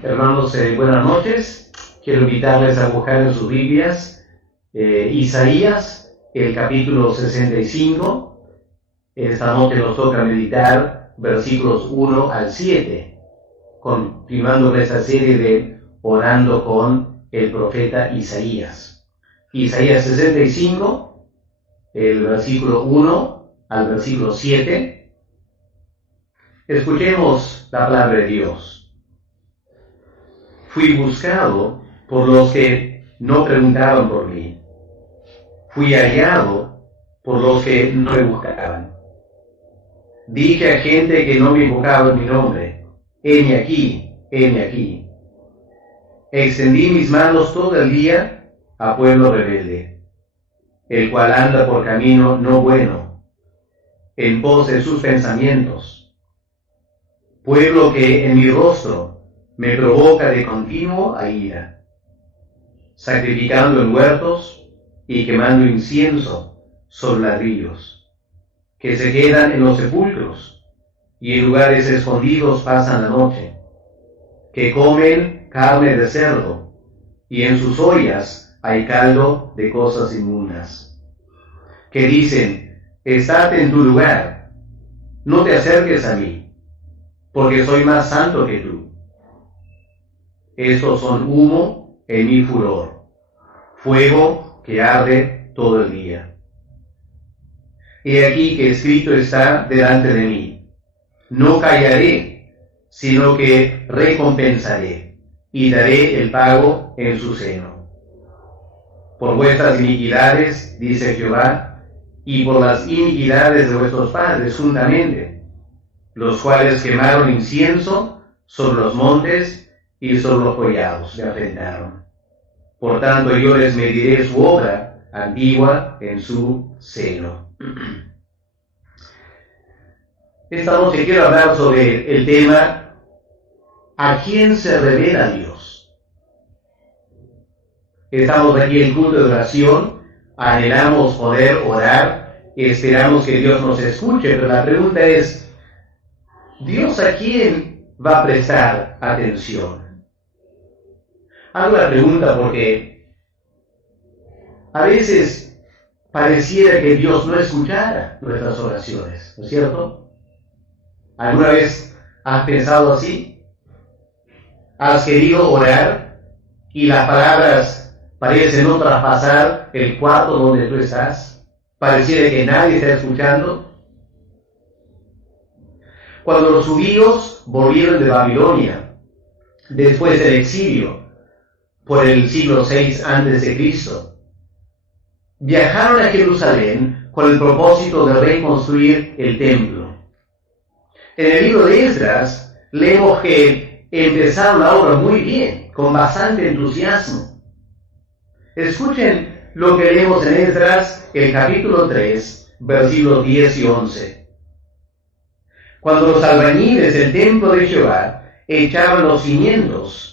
Hermanos, buenas noches. Quiero invitarles a buscar en sus Biblias Isaías, el capítulo 65. Esta noche nos toca meditar versículos 1 al 7, continuando esta serie de Orando con el profeta Isaías. Isaías 65, el versículo 1 al versículo 7. Escuchemos la palabra de Dios. Fui buscado por los que no preguntaban por mí. Fui hallado por los que no me buscaban. Dije a gente que no me invocaba en mi nombre: heme aquí, heme aquí. Extendí mis manos todo el día a pueblo rebelde, el cual anda por camino no bueno, en pos de sus pensamientos. Pueblo que en mi rostro me provoca de continuo a ira, sacrificando en huertos y quemando incienso sobre ladrillos, que se quedan en los sepulcros y en lugares escondidos pasan la noche, que comen carne de cerdo y en sus ollas hay caldo de cosas inmundas, que dicen: estate en tu lugar, no te acerques a mí, porque soy más santo que tú. Estos son humo en mi furor, fuego que arde todo el día. He aquí que escrito está delante de mí: no callaré, sino que recompensaré, y daré el pago en su seno. Por vuestras iniquidades, dice Jehová, y por las iniquidades de vuestros padres juntamente, los cuales quemaron incienso sobre los montes y sobre los collados me afrentaron. Por tanto yo les mediré su obra antigua en su seno. Esta noche quiero hablar sobre el tema: ¿a quién se revela Dios? Estamos aquí en culto de oración, anhelamos poder orar, esperamos que Dios nos escuche, pero la pregunta es: ¿Dios a quién va a prestar atención? Hago la pregunta porque a veces pareciera que Dios no escuchara nuestras oraciones, ¿no es cierto? ¿Alguna vez has pensado así? ¿Has querido orar y las palabras parecen no traspasar el cuarto donde tú estás? Pareciera que nadie está escuchando. Cuando los judíos volvieron de Babilonia, después del exilio, por el siglo VI a.C., viajaron a Jerusalén con el propósito de reconstruir el templo. En el libro de Esdras leemos que empezaron la obra muy bien, con bastante entusiasmo. Escuchen lo que leemos en Esdras, el capítulo 3, versículos 10 y 11. Cuando los albañiles del templo de Jehová echaban los cimientos,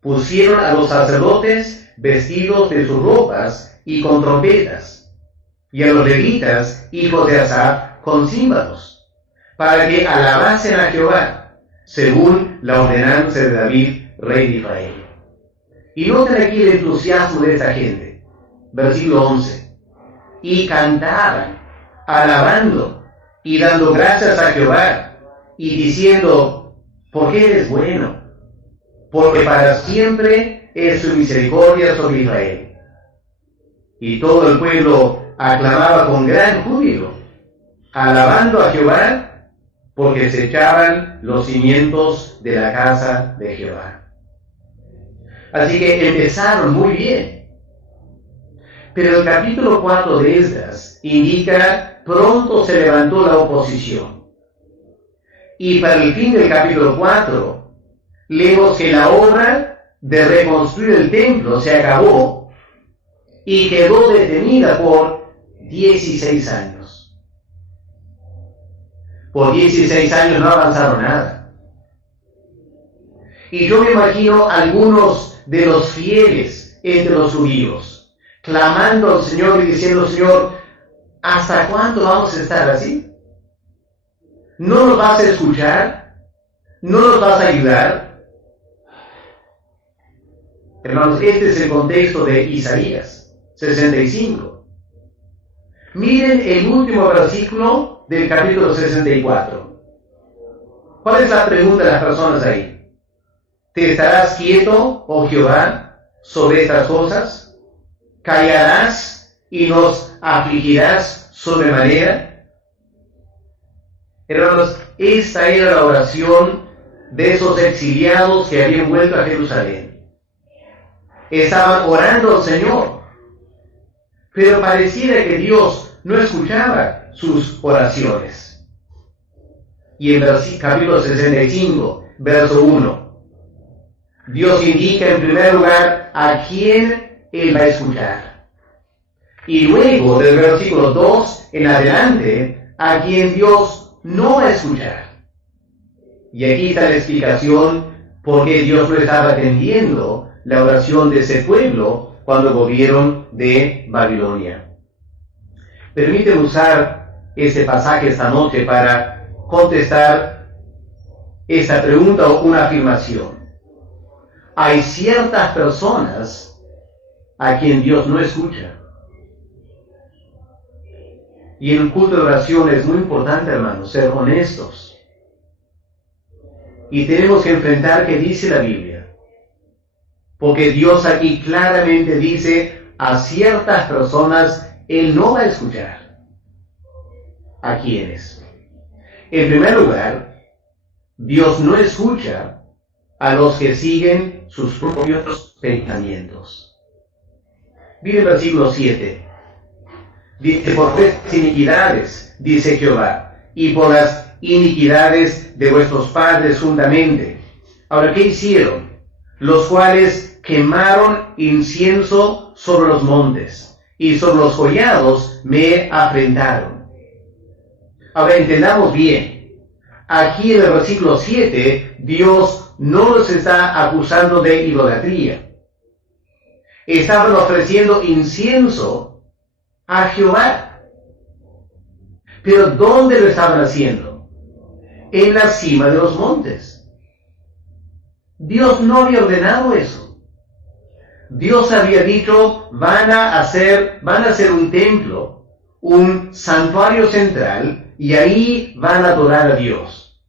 pusieron a los sacerdotes vestidos de sus ropas y con trompetas, y a los levitas, hijos de Asaf, con címbalos, para que alabasen a Jehová, según la ordenanza de David, rey de Israel. Y noten aquí el entusiasmo de esta gente. Versículo 11. Y cantaban, alabando y dando gracias a Jehová, y diciendo: porque eres bueno, porque para siempre es su misericordia sobre Israel. Y todo el pueblo aclamaba con gran júbilo, alabando a Jehová, porque se echaban los cimientos de la casa de Jehová. Así que empezaron muy bien. Pero el capítulo 4 de Esdras indica: pronto se levantó la oposición. Y para el fin del capítulo 4, leemos que la obra de reconstruir el templo se acabó y quedó detenida por 16 años. Por 16 años no avanzaron nada. Y yo me imagino algunos de los fieles entre los judíos clamando al Señor y diciendo: Señor, ¿hasta cuánto vamos a estar así? ¿No nos vas a escuchar? ¿No nos vas a ayudar? Hermanos, este es el contexto de Isaías 65. Miren el último versículo del capítulo 64. ¿Cuál es la pregunta de las personas ahí? ¿Te estarás quieto, oh Jehová, sobre estas cosas? ¿Callarás y nos afligirás sobremanera? Hermanos, esta era la oración de esos exiliados que habían vuelto a Jerusalén. Estaban orando al Señor, pero pareciera que Dios no escuchaba sus oraciones. Y en capítulo 65, verso 1, Dios indica en primer lugar a quién Él va a escuchar. Y luego, del versículo 2 en adelante, a quien Dios no va a escuchar. Y aquí está la explicación por qué Dios no estaba atendiendo la oración de ese pueblo cuando volvieron de Babilonia. Permíteme usar este pasaje esta noche para contestar esta pregunta o una afirmación. Hay ciertas personas a quien Dios no escucha. Y en un culto de oración es muy importante, hermanos, ser honestos. Y tenemos que enfrentar qué dice la Biblia. Porque Dios aquí claramente dice a ciertas personas Él no va a escuchar. ¿A quiénes? En primer lugar, Dios no escucha a los que siguen sus propios pensamientos. Mire el versículo 7. Dice, por vuestras iniquidades, dice Jehová, y por las iniquidades de vuestros padres juntamente. Ahora, ¿qué hicieron? Los cuales quemaron incienso sobre los montes, y sobre los collados me afrentaron. Ahora, entendamos bien. Aquí en el versículo 7, Dios no los está acusando de idolatría. Estaban ofreciendo incienso a Jehová. Pero ¿dónde lo estaban haciendo? En la cima de los montes. Dios no había ordenado eso. Dios había dicho, van a hacer un templo, un santuario central, y ahí van a adorar a Dios.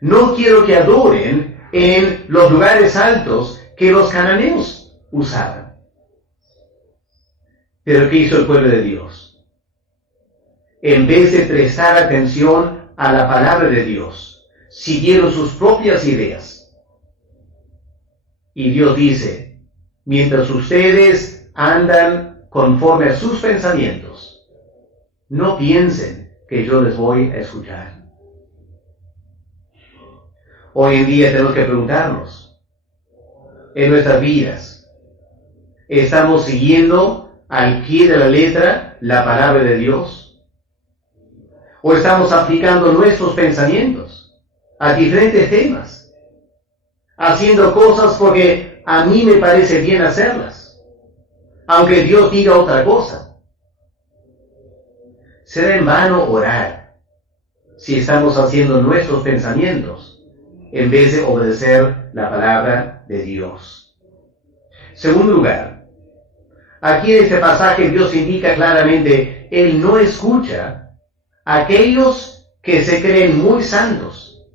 No quiero que adoren en los lugares altos que los cananeos usaban. Pero ¿qué hizo el pueblo de Dios? En vez de prestar atención a la palabra de Dios, siguieron sus propias ideas. Y Dios dice, mientras ustedes andan conforme a sus pensamientos, no piensen que yo les voy a escuchar. Hoy en día tenemos que preguntarnos, en nuestras vidas, ¿estamos siguiendo al pie de la letra la palabra de Dios? ¿O estamos aplicando nuestros pensamientos a diferentes temas? Haciendo cosas porque a mí me parece bien hacerlas, aunque Dios diga otra cosa. Será en vano orar si estamos haciendo nuestros pensamientos en vez de obedecer la palabra de Dios. Segundo lugar, aquí en este pasaje Dios indica claramente, Él no escucha a aquellos que se creen muy santos.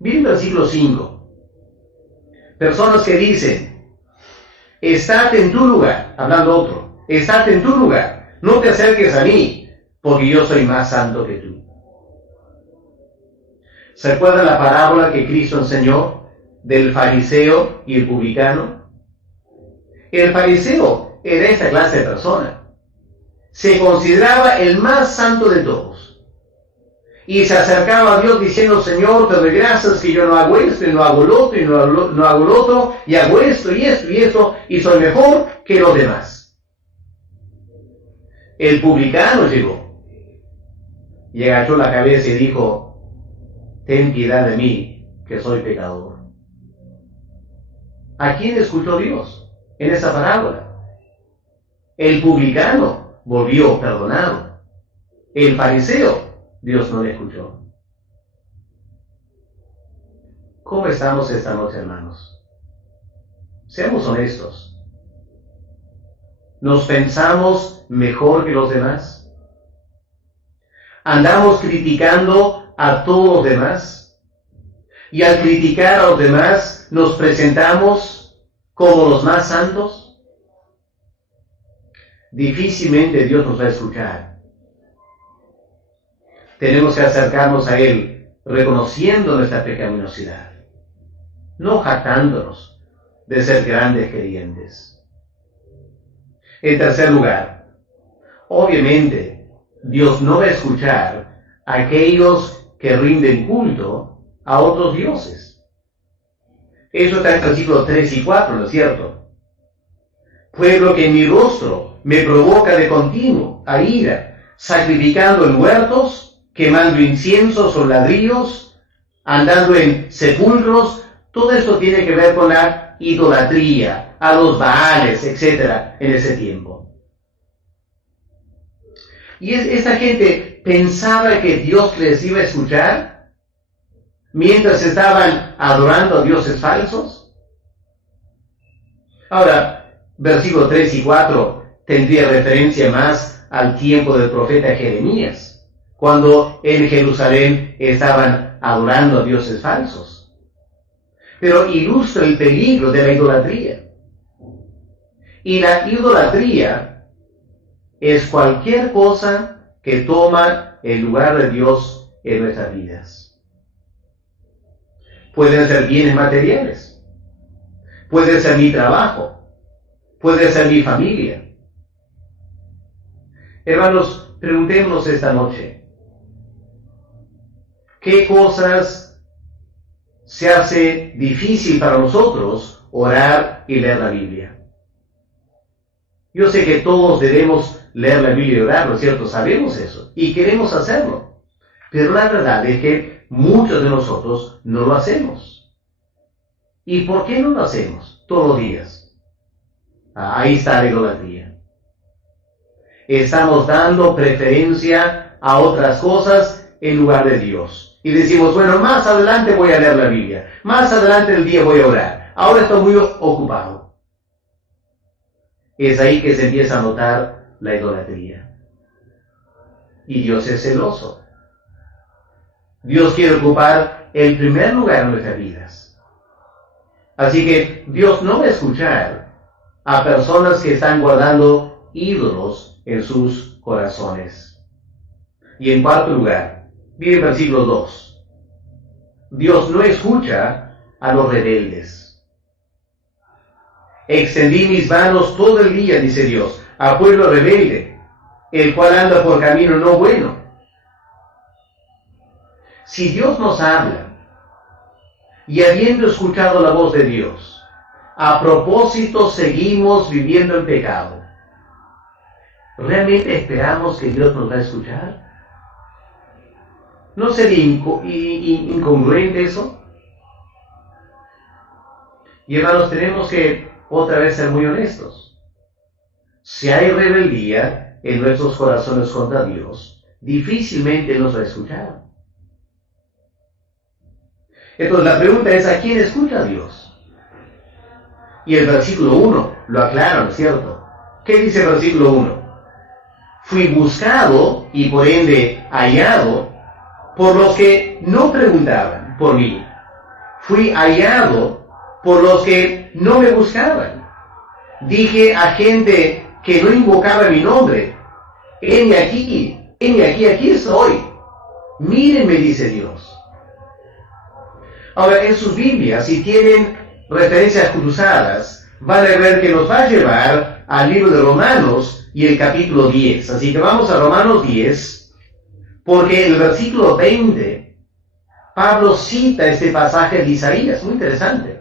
Miren el versículo 5. Personas que dicen, estate en tu lugar, hablando otro, estate en tu lugar, no te acerques a mí, porque yo soy más santo que tú. ¿Se acuerdan la parábola que Cristo enseñó del fariseo y el publicano? El fariseo era esta clase de persona. Se consideraba el más santo de todos. Y se acercaba a Dios diciendo, Señor, te doy gracias que yo no hago esto, y no hago lo otro, y no hago lo otro, y hago esto, y esto, y esto, y soy mejor que los demás. El publicano llegó, y agachó la cabeza y dijo, ten piedad de mí, que soy pecador. ¿A quién escuchó Dios en esa parábola? El publicano volvió perdonado. El fariseo, Dios no le escuchó. ¿Cómo estamos esta noche, hermanos? Seamos honestos. ¿Nos pensamos mejor que los demás? ¿Andamos criticando a todos los demás? Y al criticar a los demás, ¿nos presentamos como los más santos? Difícilmente Dios nos va a escuchar. Tenemos que acercarnos a Él reconociendo nuestra pecaminosidad, no jactándonos de ser grandes creyentes. En tercer lugar, obviamente, Dios no va a escuchar a aquellos que rinden culto a otros dioses. Eso está en el versículo 3 y 4, ¿no es cierto? Pueblo que en mi rostro me provoca de continuo a ira, sacrificando en huertos, quemando inciensos o ladrillos, andando en sepulcros. Todo esto tiene que ver con la idolatría, a los Baales, etc. en ese tiempo. Y esta gente pensaba que Dios les iba a escuchar mientras estaban adorando a dioses falsos. Ahora, versículos 3 y 4 tendría referencia más al tiempo del profeta Jeremías, cuando en Jerusalén estaban adorando a dioses falsos. Pero ilustra el peligro de la idolatría. Y la idolatría es cualquier cosa que toma el lugar de Dios en nuestras vidas. Pueden ser bienes materiales, puede ser mi trabajo, puede ser mi familia. Hermanos, preguntémonos esta noche, ¿qué cosas se hace difícil para nosotros orar y leer la Biblia? Yo sé que todos debemos leer la Biblia y orar, ¿no es cierto? Sabemos eso y queremos hacerlo. Pero la verdad es que muchos de nosotros no lo hacemos. ¿Y por qué no lo hacemos todos los días? Ahí está la idolatría. Estamos dando preferencia a otras cosas en lugar de Dios. Y decimos, bueno, más adelante voy a leer la Biblia, más adelante el día voy a orar, ahora estoy muy ocupado. Es ahí que se empieza a notar la idolatría. Y Dios es celoso. Dios quiere ocupar el primer lugar en nuestras vidas. Así que Dios no va a escuchar a personas que están guardando ídolos en sus corazones. Y en cuarto lugar, miren versículo 2. Dios no escucha a los rebeldes. Extendí mis manos todo el día, dice Dios, a pueblo rebelde, el cual anda por camino no bueno. Si Dios nos habla, y habiendo escuchado la voz de Dios, a propósito seguimos viviendo en pecado, ¿realmente esperamos que Dios nos va a escuchar? ¿No sería incongruente eso? Y hermanos, tenemos que otra vez ser muy honestos. Si hay rebeldía en nuestros corazones contra Dios, difícilmente nos va a escuchar. Entonces la pregunta es, ¿a quién escucha Dios? Y el versículo 1 lo aclara, ¿no es cierto? ¿Qué dice el versículo 1? Fui buscado y por ende hallado por los que no preguntaban por mí. Fui hallado por los que no me buscaban. Dije a gente que no invocaba mi nombre, heme aquí, aquí estoy. Mírenme, dice Dios. Ahora, en sus Biblias, si tienen referencias cruzadas, van a ver que nos va a llevar al libro de Romanos y el capítulo 10. Así que vamos a Romanos 10, porque en el versículo 20, Pablo cita este pasaje de Isaías, muy interesante.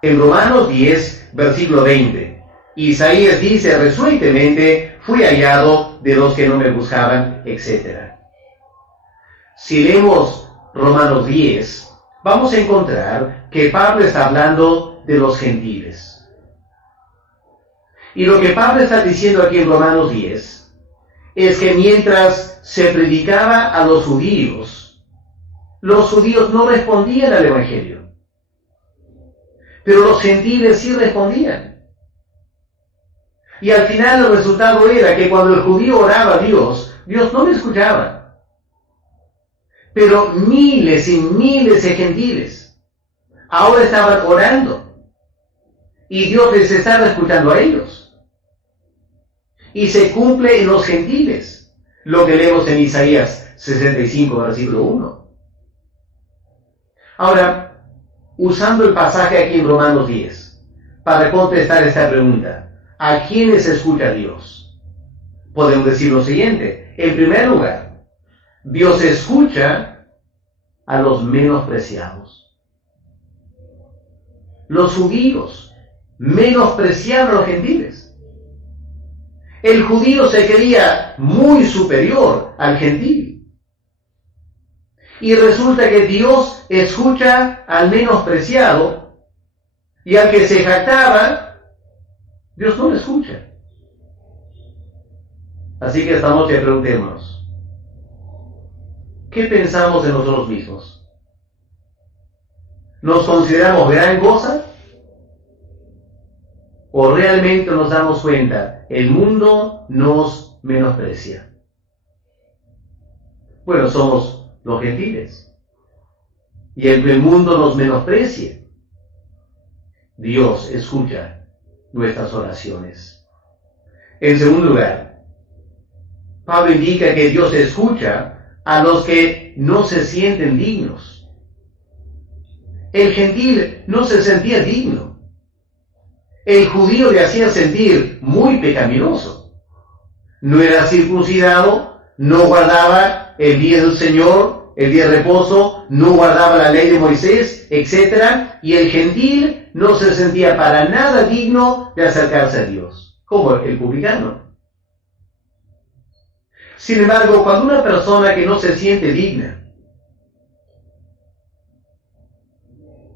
En Romanos 10, versículo 20, Isaías dice resueltamente, fui hallado de los que no me buscaban, etc. Si leemos Romanos 10, vamos a encontrar que Pablo está hablando de los gentiles. Y lo que Pablo está diciendo aquí en Romanos 10 es que mientras se predicaba a los judíos no respondían al Evangelio. Pero los gentiles sí respondían. Y al final el resultado era que cuando el judío oraba a Dios, Dios no le escuchaba. Pero miles y miles de gentiles ahora estaban orando. Y Dios les estaba escuchando a ellos. Y se cumple en los gentiles lo que leemos en Isaías 65, versículo 1. Ahora, usando el pasaje aquí en Romanos 10, para contestar esta pregunta, ¿a quiénes escucha Dios? Podemos decir lo siguiente. En primer lugar, Dios escucha a los menospreciados. Los judíos menospreciaron a los gentiles. El judío se creía muy superior al gentil. Y resulta que Dios escucha al menospreciado y al que se jactaba, Dios no lo escucha. Así que esta noche preguntémonos, ¿qué pensamos de nosotros mismos? ¿Nos consideramos gran cosa? ¿O realmente nos damos cuenta, el mundo nos menosprecia? Bueno, somos los gentiles. Y el mundo nos menosprecia. Dios escucha nuestras oraciones. En segundo lugar, Pablo indica que Dios escucha a los que no se sienten dignos. El gentil no se sentía digno. El judío le hacía sentir muy pecaminoso. No era circuncidado, no guardaba el día del Señor, el día de reposo, no guardaba la ley de Moisés, etc. Y el gentil no se sentía para nada digno de acercarse a Dios, como el publicano. Sin embargo, cuando una persona que no se siente digna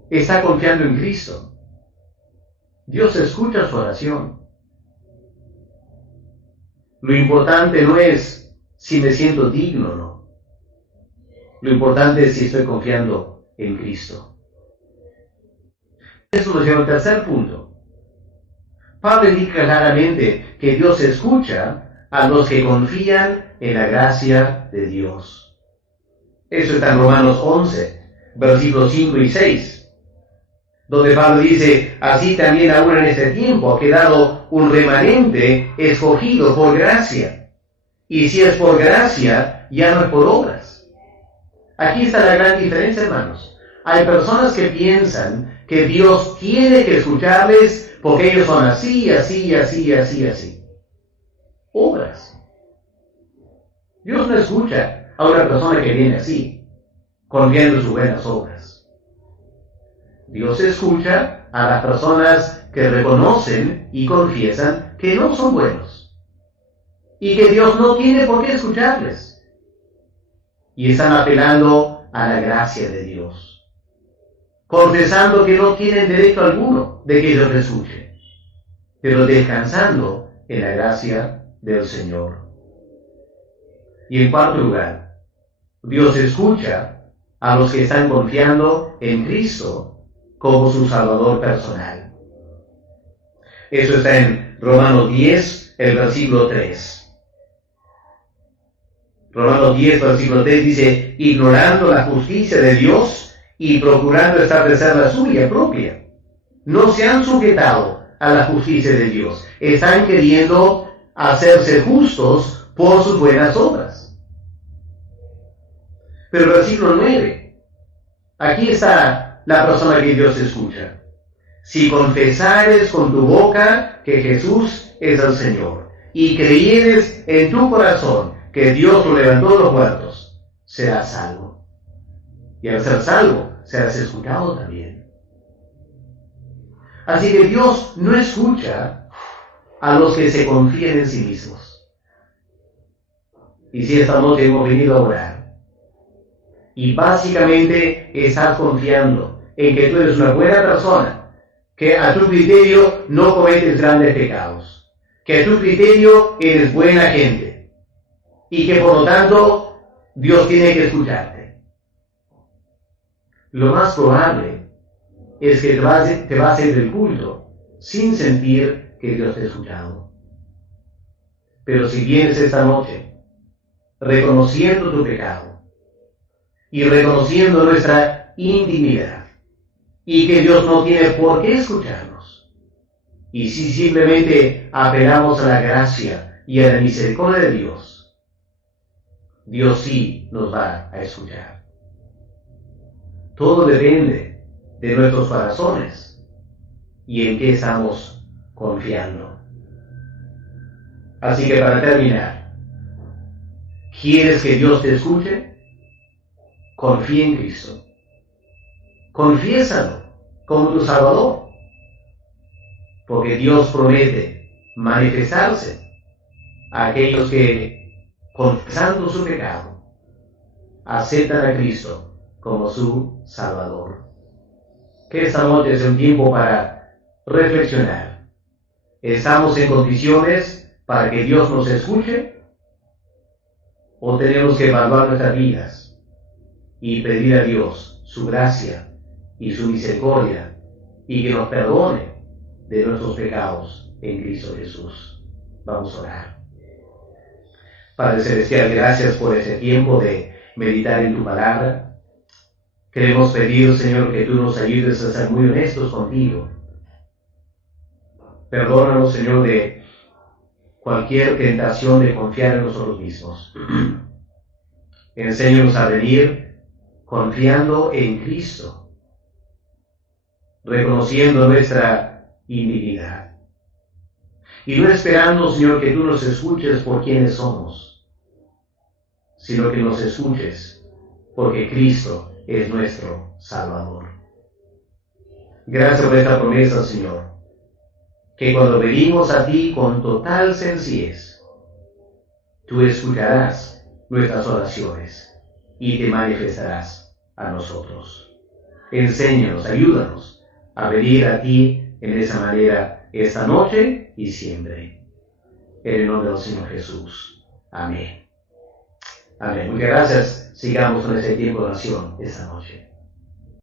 está confiando en Cristo, Dios escucha su oración. Lo importante no es si me siento digno o no. Lo importante es si estoy confiando en Cristo. Eso nos lleva al tercer punto. Pablo indica claramente que Dios escucha a los que confían en la gracia de Dios. Eso está en Romanos 11, versículos 5 y 6. Donde Pablo dice, así también aún en este tiempo ha quedado un remanente escogido por gracia. Y si es por gracia, ya no es por obras. Aquí está la gran diferencia, hermanos. Hay personas que piensan que Dios tiene que escucharles porque ellos son así, así, así, así, así. Obras. Dios no escucha a una persona que viene así, confiando en sus buenas obras. Dios escucha a las personas que reconocen y confiesan que no son buenos y que Dios no tiene por qué escucharles. Y están apelando a la gracia de Dios, confesando que no tienen derecho alguno de que Dios les escuche, pero descansando en la gracia del Señor. Y en cuarto lugar, Dios escucha a los que están confiando en Cristo como su Salvador personal. Eso está en Romanos 10, el versículo 3. Romanos 10, versículo 3 dice, ignorando la justicia de Dios y procurando establecer la suya propia. No se han sujetado a la justicia de Dios. Están queriendo hacerse justos por sus buenas obras. Pero el versículo 9, aquí está la persona que Dios escucha. Si confesares con tu boca que Jesús es el Señor, y creyeres en tu corazón que Dios lo levantó de los muertos, serás salvo. Y al ser salvo, serás escuchado también. Así que Dios no escucha a los que se confían en sí mismos. Y si esta noche hemos venido a orar, y básicamente estás confiando en que tú eres una buena persona, que a tu criterio no cometes grandes pecados, que a tu criterio eres buena gente, y que por lo tanto Dios tiene que escucharte. Lo más probable es que te vas a ir del culto sin sentir que Dios te ha escuchado. Pero si vienes esta noche reconociendo tu pecado y reconociendo nuestra indignidad y que Dios no tiene por qué escucharnos, y si simplemente apelamos a la gracia y a la misericordia de Dios, Dios sí nos va a escuchar. Todo depende de nuestros corazones y en qué estamos confiando. Así que para terminar, ¿quieres que Dios te escuche? Confía en Cristo. Confiésalo como tu Salvador. Porque Dios promete manifestarse a aquellos que, confesando su pecado, aceptan a Cristo como su Salvador. Que esta noche es un tiempo para reflexionar. ¿Estamos en condiciones para que Dios nos escuche? ¿O tenemos que evaluar nuestras vidas y pedir a Dios su gracia y su misericordia y que nos perdone de nuestros pecados en Cristo Jesús? Vamos a orar. Padre Celestial, gracias por ese tiempo de meditar en tu palabra. Queremos pedir, Señor, que tú nos ayudes a ser muy honestos contigo. Perdónanos, Señor, de cualquier tentación de confiar en nosotros mismos. Enséñanos a venir confiando en Cristo, reconociendo nuestra indignidad. Y no esperando, Señor, que tú nos escuches por quienes somos, sino que nos escuches porque Cristo es nuestro Salvador. Gracias por esta promesa, Señor, que cuando venimos a ti con total sencillez, tú escucharás nuestras oraciones y te manifestarás a nosotros. Enséñanos, ayúdanos a venir a ti en esa manera esta noche y siempre. En el nombre del Señor Jesús. Amén. Amén. Muchas gracias. Sigamos con ese tiempo de oración esta noche.